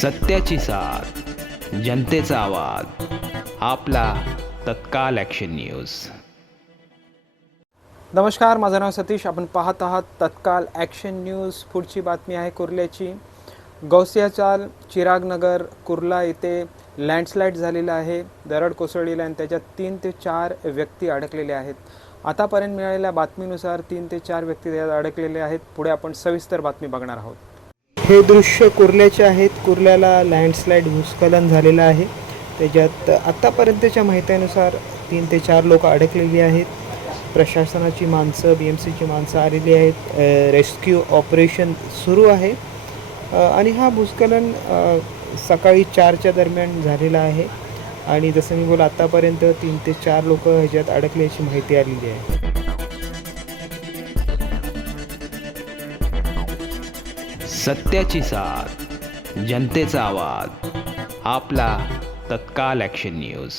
सत्याची साथ, जनतेचा आवाज, आपला तत्काल ॲक्शन न्यूज. नमस्कार, माझं नाव सतीश. आपण पाहत आहात तत्काल ॲक्शन न्यूज. पुढची बातमी आहे कुर्ल्याची. गौसिया चाल, चिरागनगर, कुर्ला येथे लँडस्लाईड झालेला आहे. दरड कोसळलेला आणि त्याच्यात 3 ते 4 व्यक्ती अडकलेले आहेत. आतापर्यंत मिळालेल्या बातमीनुसार 3 ते 4 व्यक्ती त्यात अडकलेले आहेत. पुढे आपण सविस्तर बातमी बघणार आहोत. हे दृश्य कुर्ल्याचे आहेत. कुर्ल्याला लँडस्लाईड भूस्खलन झालेलं आहे. त्याच्यात आतापर्यंतच्या माहितीनुसार 3 ते 4 लोक अडकलेली आहेत. प्रशासनाची माणसं, BMCची माणसं आलेली आहेत. रेस्क्यू ऑपरेशन सुरू आहे आणि हा भूस्खलन सकाळी 4च्या दरम्यान झालेला आहे. आणि जसं मी बोललो, आतापर्यंत 3 ते 4 लोक ह्याच्यात अडकल्याची माहिती आलेली आहे. सत्याची साथ, जनतेचा आवाज, आपला तत्काल ॲक्शन न्यूज.